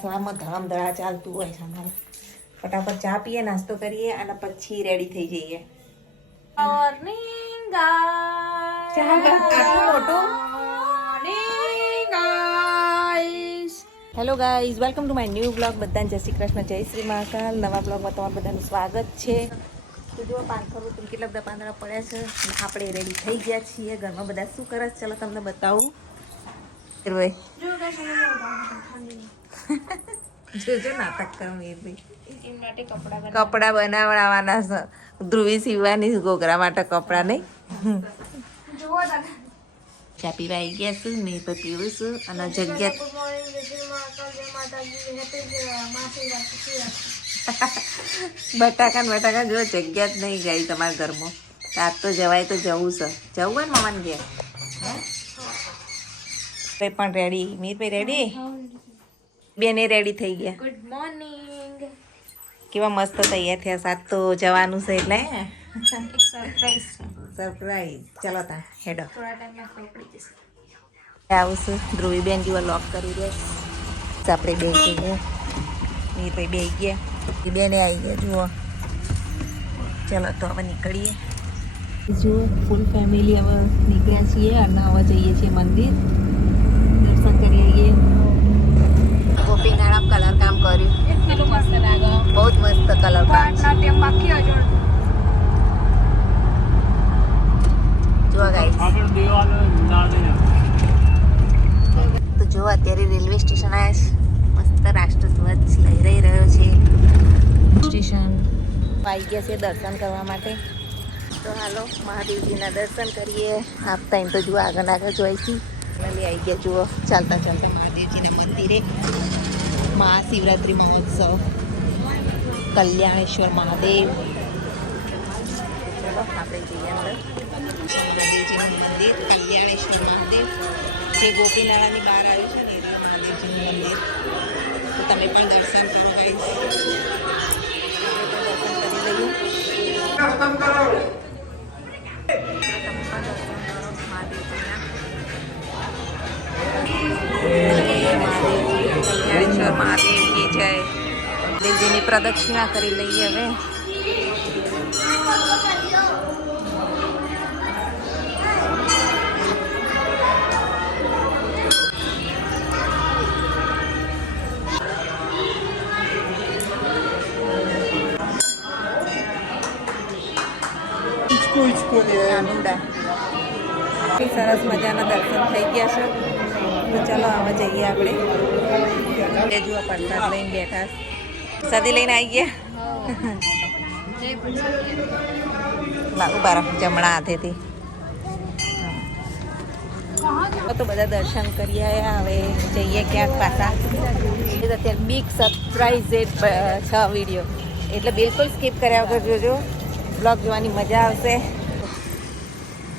સવારમાં ધડામધડા ચાલતું હોય છે અમારે. ફટાફટ ચા પીએ, નાસ્તો કરીએ અને પછી રેડી થઈ જઈએ. Morning guys. Hello guys, welcome to my new blog. બધાને જય શ્રી કૃષ્ણ, જય શ્રી મહાકાલ. નવા બ્લોગમાં તમારું બધાનું સ્વાગત છે. તો જો પાંખરું તમે કેટલા બધા પાંદડા પડ્યા છે. આપણે રેડી થઈ ગયા છીએ. ઘરમાં બધા શું કરે છે ચાલો તમને બતાવું. જોજો નાટક કરો મીરભાઈ. કપડા બનાવવાના છે. ધ્રુવી સીવવાની ઘોઘરા માટે કપડા નહીં. ચા પીવા આવી ગયા છું. મેં તો પીવું છું અને જગ્યા બટાકા જો જગ્યા જ નહીં ગઈ તમારા ઘરમાં. આજ તો જવાય તો જવું છે. જવું હોય ને મમ્માને ઘેર. પણ રેડી મીરભાઈ રેડી. બેને રેડી થઈ ગયા. Good morning. કેવા મસ્ત તૈયાર થયા. સાત તો જવાનું છે એટલે સરપ્રાઈઝ. ચલો તા હેડો. આવું છું. ધ્રુવી બેન જેવા લોક કરી દે. આપણે બે જઈએ. મીરભાઈ બે ગયા. બેને આવી ગયા. જુઓ ચલો તો હવે નીકળીએ. જુઓ ફૂલ ફેમિલી હવે નીકળ્યા છીએ અને હવે જઈએ છીએ મંદિર. દર્શન કરી આવીએ. ગોપીનારાયણ કલર કામ કર્યું. એટલું મસ્ત લાગે. બહુ જ મસ્ત કલર કામ છે. જો ગાઈસ તો જો અત્યારે રેલવે સ્ટેશન આવ્યા છે. મસ્ત રાષ્ટ્રધ્વજ લહેરાઈ રહ્યો છે. સ્ટેશન આવી ગયા છે દર્શન કરવા માટે. તો હાલો મહાદેવજીના દર્શન કરીએ. આપતા એમ તો જુઓ આગળ જોઈશું. આવી ગયા જુઓ ચાલતા ચાલતા મહાદેવજીના મંદિરે. મહાશિવરાત્રિ મહોત્સવ. કલ્યાણેશ્વર મહાદેવ. ચલો આપણે જઈએ અંદર. મહાદેવજીનું મંદિર કલ્યાણેશ્વર મહાદેવ જે ગોપીનારાયણની બહાર આવ્યું છે ને એ મહાદેવજીનું મંદિર. તો તમે પણ દર્શન કરો ગાઈસ. દર્શન કરી લઈએ. કલ્યાણેશ્વર મહાદેવ કી જય. દેવજીની પ્રદક્ષિણા કરી લઈએ હવે. સરસ મજાના દર્શન થઈ ગયા છે. તો ચાલો હવે જઈએ આપણે. જુઓ પ્રસાદ લઈને બેઠા. પ્રસાદી લઈને આવી ગયા. ઉભા રહો જમણા હાથેથી. તો બધા દર્શન કરી આવ્યા. હવે જઈએ ક્યાંક પાછા. અત્યારે બિગ સરપ્રાઈઝ છે વિડીયો એટલે બિલકુલ સ્કીપ કર્યા વગર જોજો. બ્લોગ જોવાની મજા આવશે.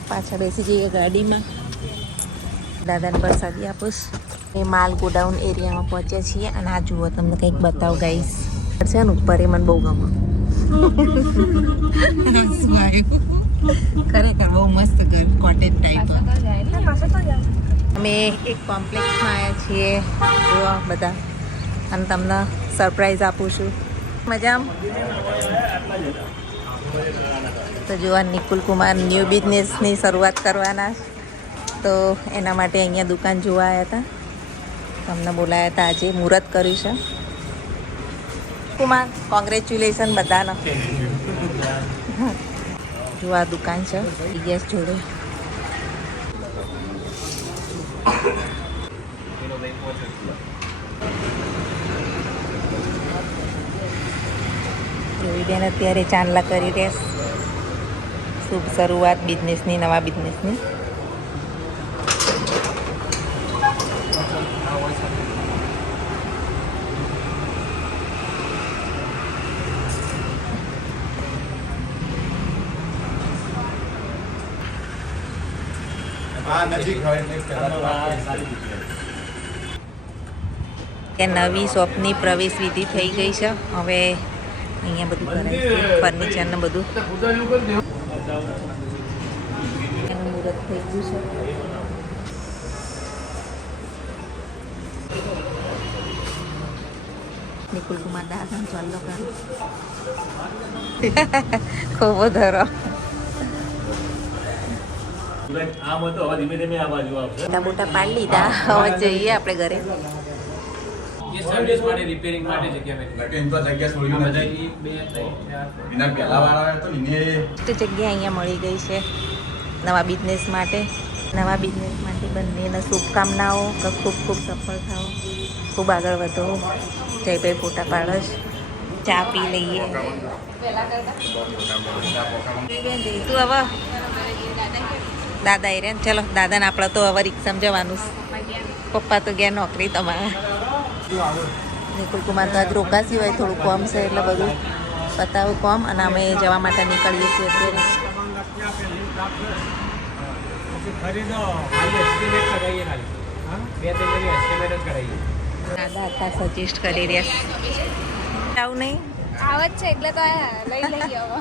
પાછા બેસી જઈએ ગાડીમાં. દાદાને પ્રસાદી આપું. એ માલ ગોડાઉન એરિયામાં પહોંચ્યા છીએ અને આ જુઓ તમને કંઈક બતાવો ગાઈસ. છે ને ઉપર એ મને બહુ ગમે. ખરેખર બહુ મસ્ત ઘર કોટેજ ટાઈપ. અમે એક કોમ્પ્લેક્સમાં આવ્યા છીએ. જુઓ બધા અને તમને સરપ્રાઈઝ આપું છું. મજામાં. તો જોવા નિકુલ કુમાર ન્યૂ બિઝનેસની શરૂઆત કરવાના. તો એના માટે અહીંયા દુકાન જોવા આવ્યા હતા. તમને બોલાયા હતા. આજે મુહૂર્ત કર્યું છે. કુમાર કોંગ્રેચ્યુલેશન બધાને. જો આ દુકાન છે ગેસ જોડે. જોઈ બેન અત્યારે ચાંદલા કરી રહ્યા. શુભ શરૂઆત બિઝનેસની, નવા બિઝનેસની. નવી શોપની પ્રવેશ વિધિ થઈ ગઈ છે. હવે અહીંયા બધું કરે ફર્નિચર ને બધું. એનું મુહૂર્ત થઈ ગયું છે. નિકુલ કુમાર દાદા ચાલો કર ખૂબ ધરો મોટા પાડી લીધા હવે જઈએ આપણે ઘરે. ये सर्विस માટે રિપેરિંગ માટે જગ્યા મેં કે ઇનકો જગ્યા છોડી બધા ઈ 2 3 4 પહેલા વાળા તો ઇને જગ્યા અહીંયા મળી ગઈ છે નવા બિઝનેસ માટે. નવા બિઝનેસ માટે બંનેને શુભકામનાઓ કે ખૂબ ખૂબ સફળ થાઓ, ખૂબ આગળ વધો. જયભાઈ ફોટા પાડશ, ચા પી લઈએ. તું હવે દાદા એ રે ચલો દાદાને આપણે તો હવે રિક્ષામાં જવાનું. પપ્પા તો ગયા નોકરી તમારા. નિકુલ કુમાર તો આજ રોકાશી હોય, થોડું કોમ છે એટલે બધું બતાવું કોમ. અને અમે જવા માટે નીકળીએ છીએ અત્યારે. દાદા આખા સજેસ્ટ કરી રહ્યા. આવું નહીં આવત છે એટલે તો લઈ લઈએ હવે.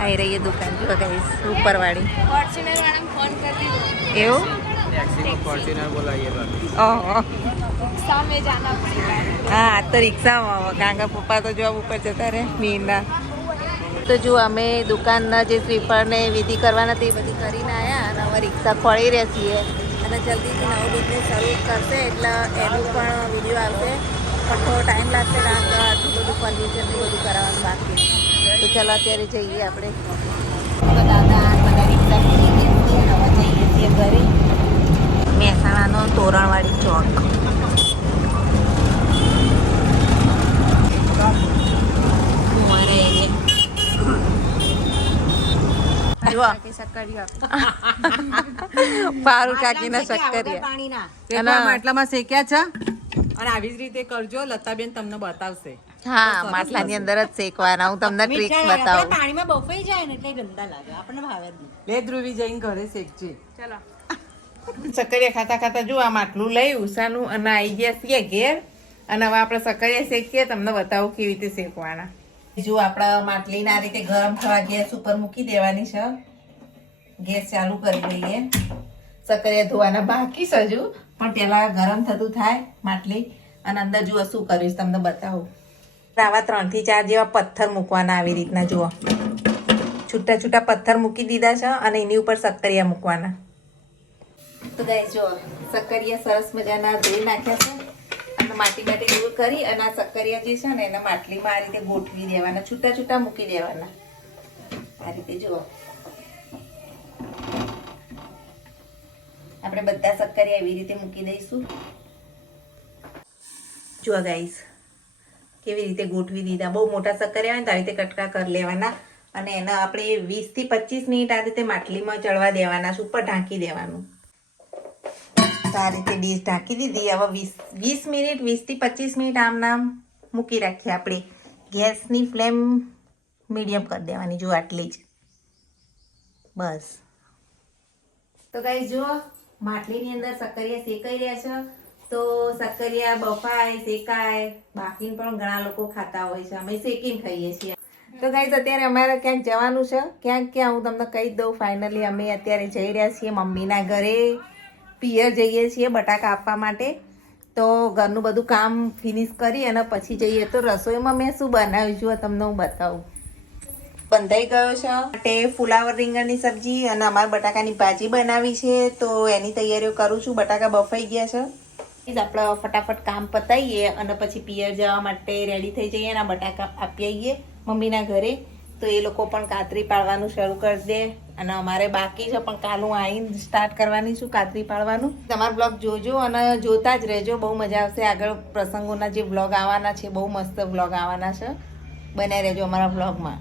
આવી રહી દુકાન જો ગાઈસ ઉપરવાળી. ફોર્ચ્યુનર વાળાને ફોન કરી દીધો. એવું ફોર્ચ્યુનર બોલાવીએ ઓહો સામે જાના પડેગા. હા તો રિક્ષામાં કાંગા પપ્પા તો જોબ ઉપર જતા રહે મીના. તો જો અમે દુકાનના જે સ્વીપરને વિધિ કરવાના તે બધી કરીને આવ્યા અને હવે રિક્ષા ખોળી રહ્યા છીએ. અને જલ્દીથી નવો બિઝનેસ શરૂ કરશે એટલે એનું પણ વિડીયો આવશે. પણ થોડો ટાઈમ લાગશે કારણ કે આટલું બધું ફર્નિચરને બધું કરાવવાનું બાકી. તો ચાલો અત્યારે જઈએ આપણે. દાદા બધા રિક્ષા ખોલી ગયા છીએ. હવે જઈએ છીએ ઘરે. મહેસાણાનો તોરણવાળી ચોક. પારુલ કાકીના શક્કરિયા માટલામાં શેક્યા છે અને આવી જ રીતે કરજો. લતાબેન તમને બતાવશે. હા માટલાની અંદર જ શેકવાના. હું તમને ટ્રિક્સ બતાવું. પાણીમાં બફાઈ જાય ને એટલે ગંદા લાગે, આપણને ભાવે જ નહીં. લે ધ્રુવી જઈને ઘરે શેકજે. ચલો સક્કરિયા ખાતા ખાતા જો આ માટલું લઈ ઉષાનું અને આવી ગયા છીએ ઘેર. અને હવે આપણે સક્કરિયા શેકીએ, તમને બતાવું કેવી રીતે શેકવાના. જો આપણા માટલીને આ રીતે ગરમ થવા ગેસ ઉપર મૂકી દેવાની છે. ગેસ ચાલુ કરી દઈએ. સક્કરિયા ધોવાના બાકી છે હજુ, પણ પેલા ગરમ થતું થાય માટલી. અને અંદર જુઓ શું કરીશ તમને બતાવું. આવા 3 થી 4 જેવા પથ્થર મૂકવાના આવી રીતના જુઓ. છૂટા છૂટા પથ્થર મૂકી દીધા છે અને એની ઉપર સક્કરિયા મૂકવાના. તો ગાઈસ જો સક્કરિયા સરસ મજાના ધોઈ નાખ્યા છે અને માટી દૂર કરી અને આ સક્કરિયા જે છે ને એના માટલીમાં આ રીતે ગોઠવી દેવાના. છૂટા છૂટા મૂકી દેવાના આ રીતે. જુઓ આપણે બધા સક્કરિયા એવી રીતે મૂકી દઈશું. જુઓ ગાઈસ કેવી રીતે ગોઠવી દીધા. બહુ મોટા સક્કરિયા હોય ને તો આવી રીતે કટકા કરી લેવાના અને એના આપણે 20 થી 25 મિનિટ આ રીતે માટલીમાં ચડવા દેવાના. ઉપર ઢાંકી દેવાનું. તો આ રીતે ડીશ ઢાંકી દીધી. હવે 20 મિનિટ 20 થી 25 મિનિટ આમ નામ મૂકી રાખીએ આપણે. ગેસની ફ્લેમ મીડિયમ કરી દેવાની. જો આટલી જ બસ. તો ગાઈસ જુઓ માટલીની અંદર સક્કરિયા શેકાઈ રહ્યા છે. તો સક્કરિયા બફાય શેકાય બાકીને પણ ઘણા લોકો ખાતા હોય છે. અમે શેકીને ખાઈએ છીએ. તો ગાઈસ અત્યારે અમારે ક્યાંક જવાનું છે. ક્યાં હું તમને કહી દઉં. ફાઇનલી અમે અત્યારે જઈ રહ્યા છીએ મમ્મીના ઘરે. પિયર જઈએ છીએ બટાકા આપવા માટે. તો ઘરનું બધું કામ ફિનિશ કરી અને પછી જઈએ. તો રસોઈમાં મેં શું બનાવ્યું છું તમને હું બતાવું. બંધાઈ ગયો છે માટે ફુલાવર રીંગણની સબ્જી અને અમારે બટાકાની ભાજી બનાવી છે. તો એની તૈયારીઓ કરું છું. બટાકા બફાઈ ગયા છે. આપણે ફટાફટ કામ પતાવીએ અને પછી પિયર જવા માટે રેડી થઈ જઈએ અને બટાકા આપી આવીએ મમ્મીના ઘરે. તો એ લોકો પણ કાતરી પાડવાનું શરૂ કરી દે અને અમારે બાકી છે પણ કાલ હું આવીને સ્ટાર્ટ કરવાની છું કાતરી પાડવાનું. તમારો બ્લોગ જોજો અને જોતા જ રહેજો. બહુ મજા આવશે. આગળ પ્રસંગોના જે બ્લોગ આવવાના છે બહુ મસ્ત બ્લોગ આવવાના છે. બને રહેજો અમારા બ્લોગમાં.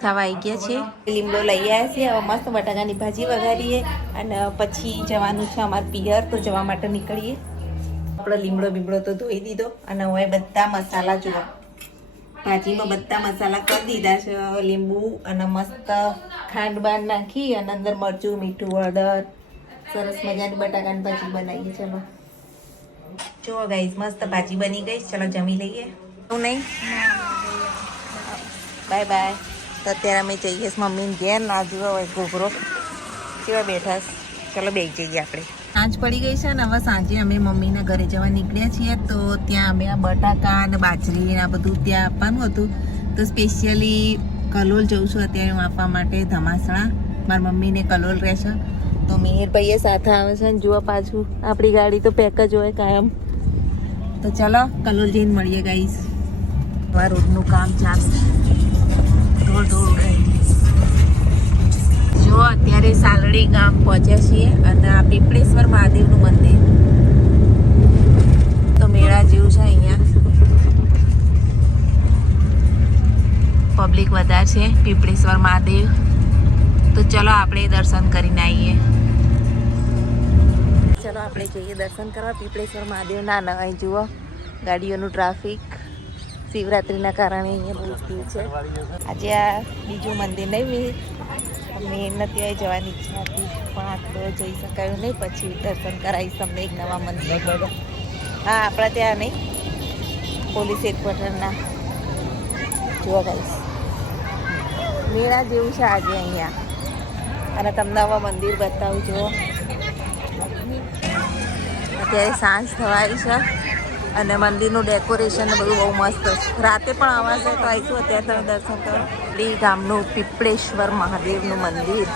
ખાવા આવી ગયા છે. લીમડો લઈ આવ્યા છીએ. હવે મસ્ત બટાકાની ભાજી વઘારીએ અને પછી જવાનું છે અમારે પિયર. તો જવા માટે નીકળીએ. આપણો લીમડો બીમડો તો ધોઈ દીધો અને હવે બધા મસાલા જુઓ. ભાજીમાં બધા મસાલા કરી દીધા છે. લીંબુ અને મસ્ત ખાંડ બાંડ નાખી અને અંદર મરચું મીઠું હળદર સરસ મજાની બટાકાની ભાજી બનાવીએ. ચલો જુઓ ગાઈઝ મસ્ત ભાજી બની ગઈ. ચલો જમી લઈએ. હું નહીં બાય બાય. તો અત્યારે અમે જઈએ મમ્મીને ઘેર. ના જુઓ હોય ઘોઘરો કેવા બેઠા. ચલો બેસી જઈએ આપણે. સાંજ પડી ગઈ છે ને હવે સાંજે અમે મમ્મીના ઘરે જવા નીકળ્યા છીએ તો ત્યાં અમે આ બટાકા અને બાજરી ને આ બધું ત્યાં આપવાનું હતું તો સ્પેશિયલી કલોલ જઉં છું અત્યારે હું આપવા માટે ધમાસણા મારી મમ્મીને કલોલ રહેશે તો મિહિરભાઈએ સાથે આવે છે ને જુઓ પાછું આપણી ગાડી તો પેક જ હોય કાયમ તો ચલો કલોલ જઈને મળીએ ગાઈસ આ રોડનું કામ ચાલુ રોડ જો અત્યારે સાલડી ગામ પહોંચ્યા છીએ અને આ પીપળેશ્વર મહાદેવનું મંદિર તો મેળા જેવું છે અહીંયા પબ્લિક વધારે છે પીપળેશ્વર મહાદેવ તો ચલો આપણે દર્શન કરીને આવીએ ચલો આપણે જઈએ દર્શન કરવા પીપળેશ્વર મહાદેવ ના અહીં જુઓ ગાડીઓનું ટ્રાફિક શિવરાત્રિના કારણે અહીંયા બહુ ભીડ છે આજે આ બીજું મંદિર નહીં મેં નથી જવાની ઈચ્છા હતી પણ આ તો જઈ શકાયું નહીં પછી દર્શન કરાવીશ તમને એક નવા મંદિર હા આપણા ત્યાં નહીં પોલીસ હેડક્વાર્ટરના જોવા ગાઈશ મેળા જેવું છે આજે અહીંયા અને તમને આવા મંદિર બતાવું જુઓ અત્યારે સાંજ થવાય છે અને મંદિરનું ડેકોરેશન બધું બહુ મસ્ત છે રાતે પણ આવાશે તો આવીશું અત્યારે તમે દર્શન કરો એ ગામનું પીપળેશ્વર મહાદેવનું મંદિર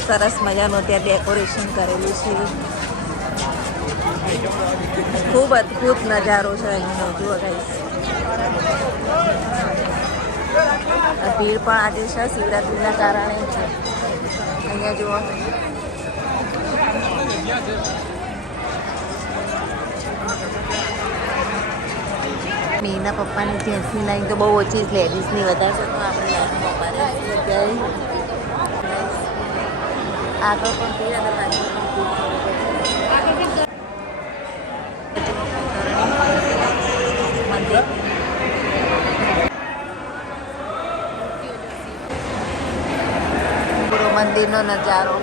સરસ મજાનું ત્યાં ડેકોરેશન કરેલું છે ખૂબ અદ્ભુત નજારો છે અહીંનો જુઓ ગાઈસ ભીડ પણ આજે છે શિવરાત્રિના કારણે છે અહીંયા જુઓ મીના પપ્પાની જેન્ટ્સની લાઈન તો બહુ ઓછી જ લેડીઝની વધારે છે તો આપણે લાઈનમાં ઉભા રહીએ અત્યારે આગળ પણ ભીડ અને પાછળ પણ મંદિર પૂરો મંદિરનો નજારો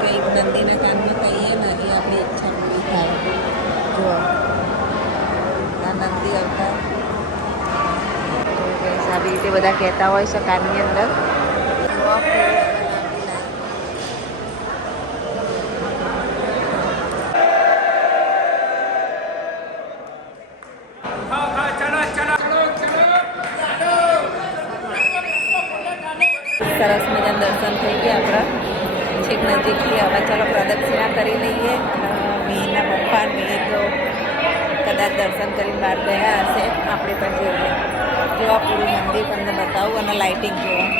કંઈક મંદિરના કામમાં કહીએ ને એ આપણી ઈચ્છા પૂરી થાય જો આ નંદી અવતાર આવી રીતે બધા કહેતા હોય છે કાનની અંદર સરસ મજાના દર્શન થઈ ગયા આપણા છેક નજીકથી હવે ચાલો પ્રદક્ષિણા કરી લઈએ મેના પપ્પા મેં તો કદાચ દર્શન કરીને બહાર ગયા હશે આપણે પણ જોઈએ જો આ પૂરું મંદિર તમને બતાવું અને લાઇટિંગ જોવા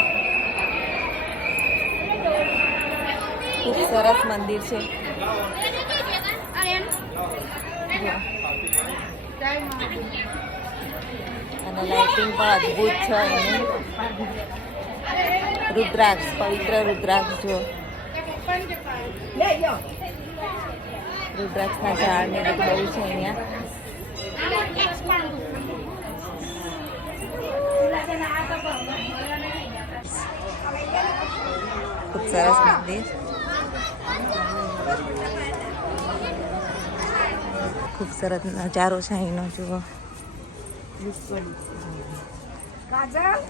ખૂબ સરસ મંદિર છે અને લાઇટિંગ પણ અદ્ભુત છે એનું રુદ્રાક્ષ પવિત્ર રુદ્રાક્ષ જો રુદ્રાક્ષના ઝાડ ને બધું બહુ છે અહીંયા ખૂબ સરસ મંદિર ખૂબ સરસ નજારો છે અહીંનો જુઓ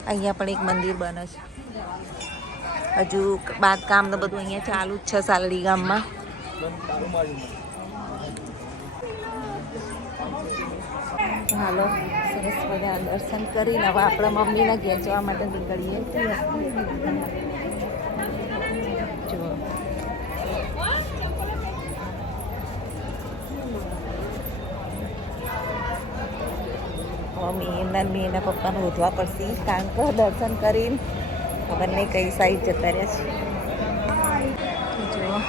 અહીંયા પણ એક મંદિર બને છે હજુ બાંધકામ ને બધું અહીંયા ચાલુ જ છે સાલડી ગામમાં હાલો સરસ બધા દર્શન કરીને હવે આપણા મમ્મીના ઘેર જવા માટે નીકળીએ જુઓ મેના પપ્પાને શોધવા પડશે કારણ કે દર્શન કરીને ખબર નહીં કઈ સાઈડ જતા રહ્યા છે જુઓ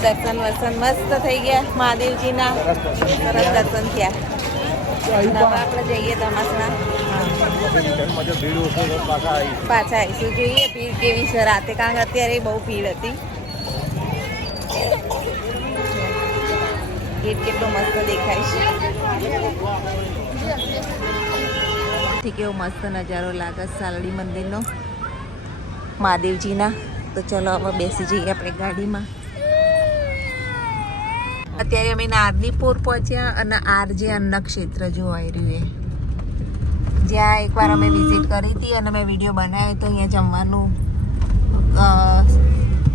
દર્શન વર્શન મસ્ત થઈ ગયા મહાદેવજીના સરસ દર્શન થયા હવે આપણે જઈએ ધમાસણા પાછા આવીશું જોઈએ ભીડ કેવી છે રાતે કારણ કે અત્યારે બહુ ભીડ હતી ગેટ કેટલો મસ્ત દેખાય છે કેવો મસ્ત નજારો લાગે સાલડી મંદિરનો મહાદેવજીના. તો ચલો હવે બેસી જઈએ આપણે ગાડીમાં. અત્યારે અમે નારનીપુર પહોંચ્યા અને આરજે અન્નક્ષેત્ર જોવાઈ રહ્યું એ જ્યાં એકવાર અમે વિઝિટ કરી હતી અને મેં વિડીયો બનાવ્યો તો અહીંયા જમવાનું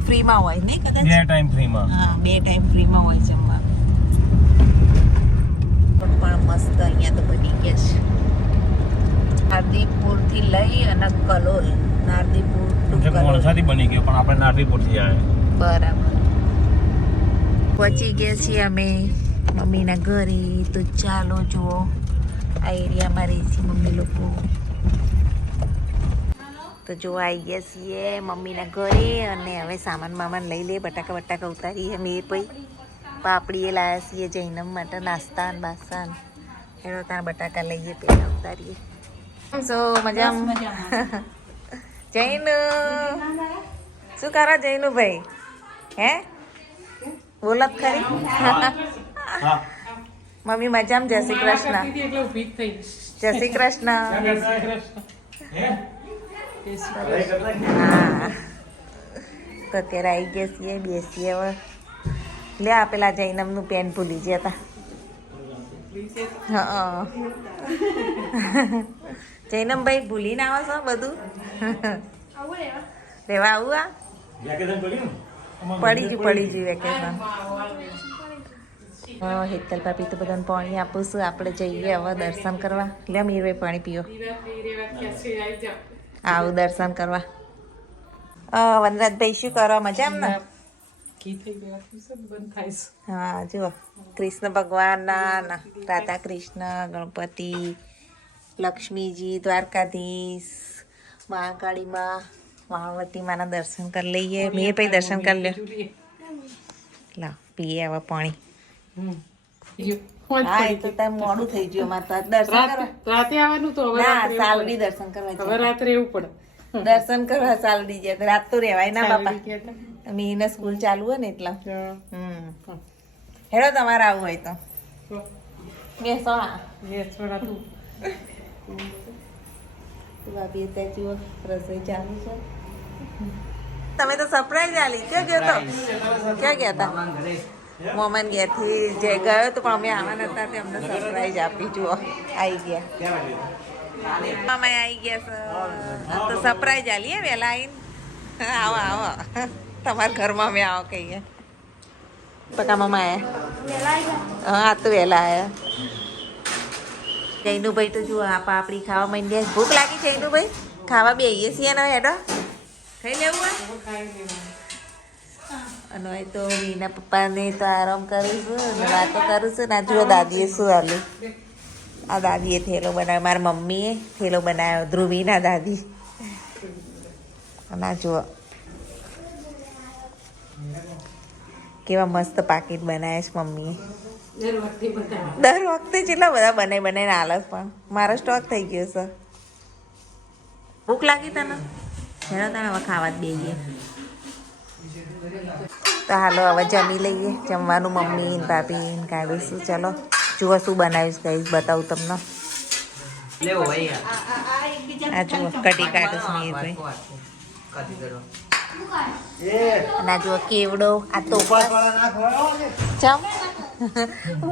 ફ્રીમાં હોય નહીં કદાચ 2 ટાઈમ ફ્રીમાં. હા 2 ટાઈમ ફ્રીમાં હોય જમવા. પણ મસ્ત અહીંયા તો બની ગયા છે. નારદીપુર થી લઈ અને કલોલ નારદીપુર મોણસાથી બની ગયો પણ આપણે નારદીપુર થી આવ્યા. બરાબર પહોંચી ગયા છીએ અમે મમ્મીના ઘરે. તો ચાલો જુઓ આ એરિયામાં રહી છે મમ્મી લોકો. તો જો આવી ગયા છીએ મમ્મીના ઘરે અને હવે સામાન મામાન લઈ લે. બટાકા બટાકા ઉતારીએ. મેં પછી પાપડીએ લાવ્યા છીએ જૈનમ માટે નાસ્તા ને બાસા. હેડો ત્યાં બટાકા લઈએ પેલા ઉતારીએ. સો મજામાં જૈનુ શું કરો જૈનુ ભાઈ? હે બોલત ખરી? મમ્મી મજામાં? જય શ્રી કૃષ્ણ. જય શ્રી કૃષ્ણ. હા તો અત્યારે આવી ગયા છીએ બેસીએ. હવે લે આ પેલા જૈનમનું પેન ભૂલી ગયા હતા. હા જૈનમભાઈ ભૂલીને આવો છો બધું? રેવા આવું? આ પડી ગયું વેકેશન. હેતલ ભાભી તો બધાને પાણી આપું છું. આપણે જઈએ હવે દર્શન કરવા. લે મીરભાઈ પાણી પીઓ. આવું દર્શન કરવા. વનરાજભાઈ શું કરો? મજામાં ને? હા જુઓ કૃષ્ણ ભગવાનના રાધા કૃષ્ણ ગણપતિ લક્ષ્મીજી દ્વારકાધીશ મહાકાળીમાં મહાવતી માના દર્શન કરી લઈએ. મેં પછી દર્શન કરી લ્યો. લાવ પીએ હવે પાણી. હા એ તો તાર મોડું થઈ ગયું. મારે તો દર્શન કરવા રાતે આવવાનું તો ના સાલડી દર્શન કરવા હવે રાત્રે એવું પડે. દર્શન કરવા સાલડી ગયા. રાત તો રેવાય ના બાપા. મીને સ્કૂલ ચાલુ હોય ને એટલા. હેડો તમારે આવું હોય તો બેસો. ભાભી અત્યારે જુઓ રસોઈ ચાલુ છે. તમે તો સરપ્રાઈઝ આલી. ક્યાં ગયો તો? ક્યાં ગયા હતા? મોમન ઘેરથી જે ગયો તો પણ અમે આવવાના હતા તે અમને સરપ્રાઈઝ આપી. જુઓ આવી ગયા. અમે આવી ગયા તો સરપ્રાઈઝ આલી વહેલા આવીને. આવો આવો તમારા ઘરમાં અમે આવો કહીએ. પકા મમ્મા આયા? હા તો વહેલા આવ્યા. જૈનુભાઈ તો જુઓ આ પાપડી ખાવા માંડ્યા. ભૂખ લાગી જૈનુભાઈ? ખાવા બેહીએ છીએ ને હેડો ખાઈ લેવું હોય. અને હવે તો મીના પપ્પાને તો આરામ કરું છું અને વાતો કરું છું. ના જુઓ દાદીએ શું આલું. આ દાદીએ થેલો બનાવ્યો. મારા મમ્મીએ થેલો બનાવ્યો. ધ્રુવીના દાદી. અને આ જુઓ કેવા મસ્ત પાકીટ બનાવે છે મમ્મીએ. દર વખતે કેટલા બધા બનાવીને આલસ પણ મારો સ્ટોક થઈ ગયો છે. ભૂખ લાગી તને? હેડો તને હવે ખાવા જ બેહીએ. તો હાલો હવે જમી લઈએ. જમવાનું મમ્મી ભાભી કાઢીશું. ચલો જુઓ શું બનાવીશ કહીશ બતાવું તમને. આ જુઓ કઢી કાઢીશ મીરભાઈ. અને આ જુઓ કેવડો. આ તો ચમ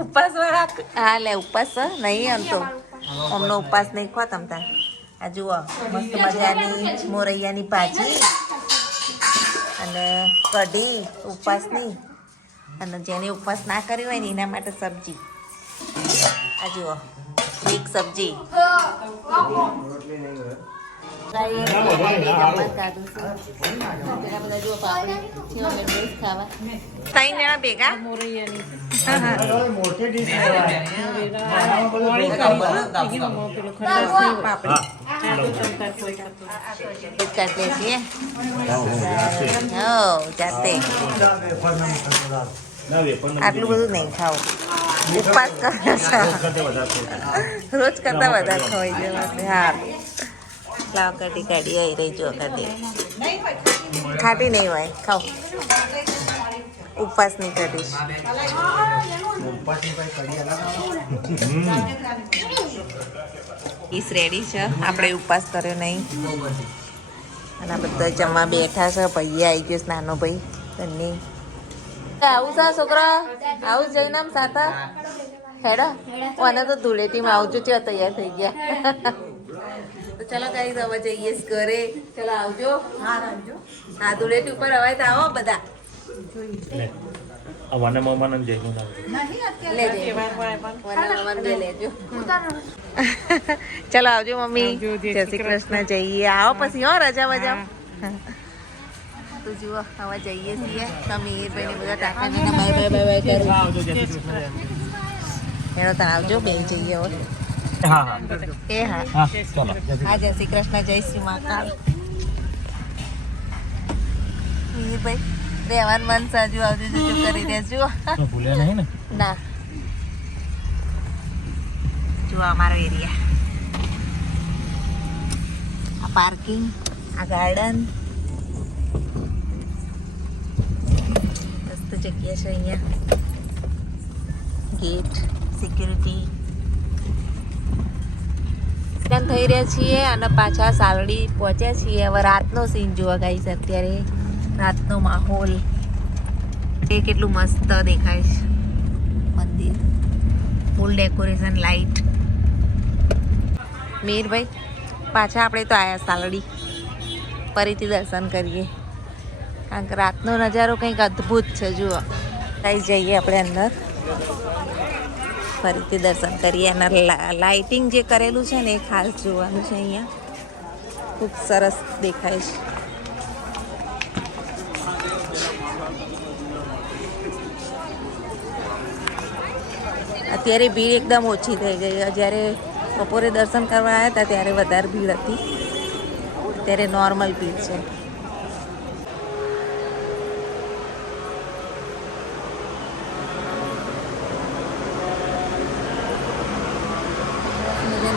ઉપવાસ વાળા. હા લે ઉપવાસ નહીં આમ તો અમનો ઉપવાસ નહીં ખો તમ તાર. આ જુઓ મસ્ત મજાની મોરૈયાની ભાજી અને કઢી ઉપવાસની. અને જેને ઉપવાસ ના કર્યો હોય ને એના માટે સબ્જી. આ જુઓ મિક્સ સબ્જી. ત્રણ જણા ભેગા કાઢીએ છીએ જાતે. આટલું બધું નહીં ખાવું. ઉપવાસ કરે રોજ કરતા વધારે ખવાઈ જવા. હા લાવ કઢી કાઢી આવી રહી. જો કઢી ખાટી નહીં હોય ખાઓ. ઉપવાસની કરીશ. ઈસ રેડી છે, આપણે ઉપવાસ કર્યો નહીં. અને આ બધા જમવા બેઠા છે. ભાઈ આવી ગયો, નાનો ભાઈ બંને. આવું છે છોકરા, આવું જઈને આમ સાથે હેડો. અને તો ધૂળેટીમાં આવજો, ચો તૈયાર થઈ ગયા. તો ચલો કઈ હવે જઈએ ઘરે. ચલો આવજો. હા, ધૂળેટી ઉપર હવે તો આવો બધા. ચલો આવજો મમ્મી. જય શ્રી કૃષ્ણ. જઈએ આવો પછી હો, રજા બજા. તો જુઓ હવે જઈએ છીએ. સમીરભાઈ ને બધા ટાંકાને બાય બાય બાય બાય કરું. એનો તને આવજો, બે જઈએ હવે. એ હા, હા જય શ્રી કૃષ્ણ. જય શ્રી મહાકાલ. મિહિરભાઈ રહેવાનું મન સાજુ આવજો, જજો કરી દેજો. ભૂલ્યા નહીં ને? ના, જુઓ અમારો એરિયા. આ પાર્કિંગ, આ ગાર્ડન, મસ્ત જગ્યા છે અહીંયા. Gate, security. સ્નાન થઈ રહ્યા છીએ અને પાછા સાલડી પહોંચ્યા છીએ. હવે રાતનો સીન જોવા ગાઈશ. અત્યારે રાતનો માહોલ એ કેટલું મસ્ત દેખાય છે. મંદિર ફૂલ ડેકોરેશન, લાઇટ. મીરભાઈ પાછા આપણે તો આયા સાલડી. ફરીથી દર્શન કરીએ, કારણ કે રાતનો નજારો કંઈક અદ્ભુત છે. જુઓ ગાઈસ, જઈએ આપણે અંદર, ફરીથી દર્શન કરીએ. અને લાઇટિંગ જે કરેલું છે ને એ ખાસ જોવાનું છે. અહીંયા ખૂબ સરસ દેખાય છે. અત્યારે ભીડ એકદમ ઓછી થઈ ગઈ. જ્યારે બપોરે દર્શન કરવા આવ્યા હતા ત્યારે વધારે ભીડ હતી. અત્યારે નોર્મલ ભીડ છે.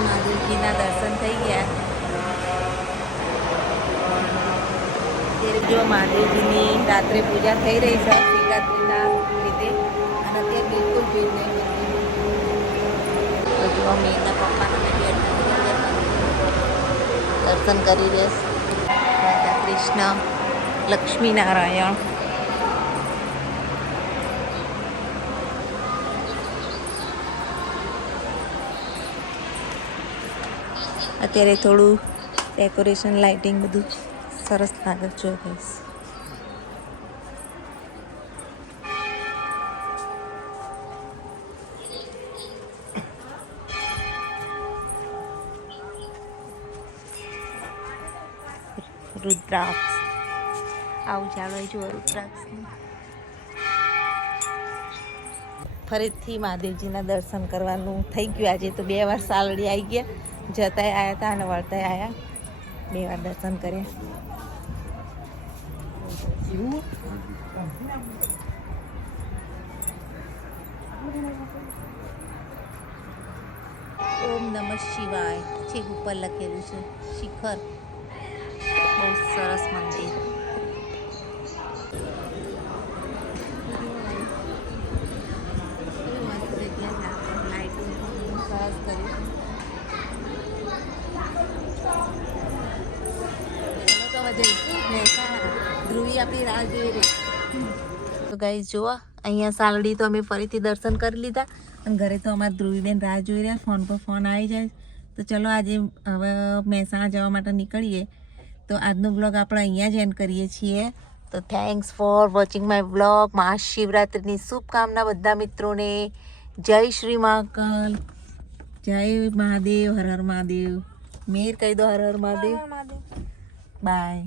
મહાદેવજીના દર્શન થઈ ગયા. અત્યારે જો મહાદેવજીની રાત્રે પૂજા થઈ રહી છે શિવરાત્રિના લીધે. અને અત્યારે બિલકુલ ભીડ નહીં. તો જો અમે એના પપ્પાને દર્શન કરી રહેશ. રાધા કૃષ્ણ, લક્ષ્મીનારાયણ. અત્યારે થોડું ડેકોરેશન, લાઇટિંગ બધું સરસ લાગે છે. ગઈશ રુદ્રાક્ષ. આવું ચાલો જુઓ રુદ્રાક્ષ. ફરીથી મહાદેવજીના દર્શન કરવાનું થઈ ગયું. આજે તો 2 વાર સાલડી આવી ગયા. જતાય આવ્યા હતા અને વળતાય આવ્યા. 2 વાર દર્શન કર્યા. ઓમ નમઃ શિવાય છેક ઉપર લખેલું છે. શિખર, બહુ સરસ મંદિર. સરસ કર્યું. ધ્રુવી આપણી રાહ જોઈ રહી. તો ગાઈસ જુઓ, અહીંયા સાલડી તો અમે ફરીથી દર્શન કરી લીધા. અને ઘરે તો અમારા ધ્રુવીબેન રાહ જોઈ રહ્યા. ફોન પર ફોન આવી જાય. તો ચલો આજે હવે મહેસાણા જવા માટે નીકળીએ. તો આજનો બ્લોગ આપણે અહીંયા જ એન્ડ કરીએ છીએ. તો thanks for watching my blog. મહાશિવરાત્રિની શુભકામના બધા મિત્રોને. જય શ્રી મહાકાલ, જય મહાદેવ, હર હર મહાદેવ. મેર કહી દો, હર હર મહાદેવ. બાય.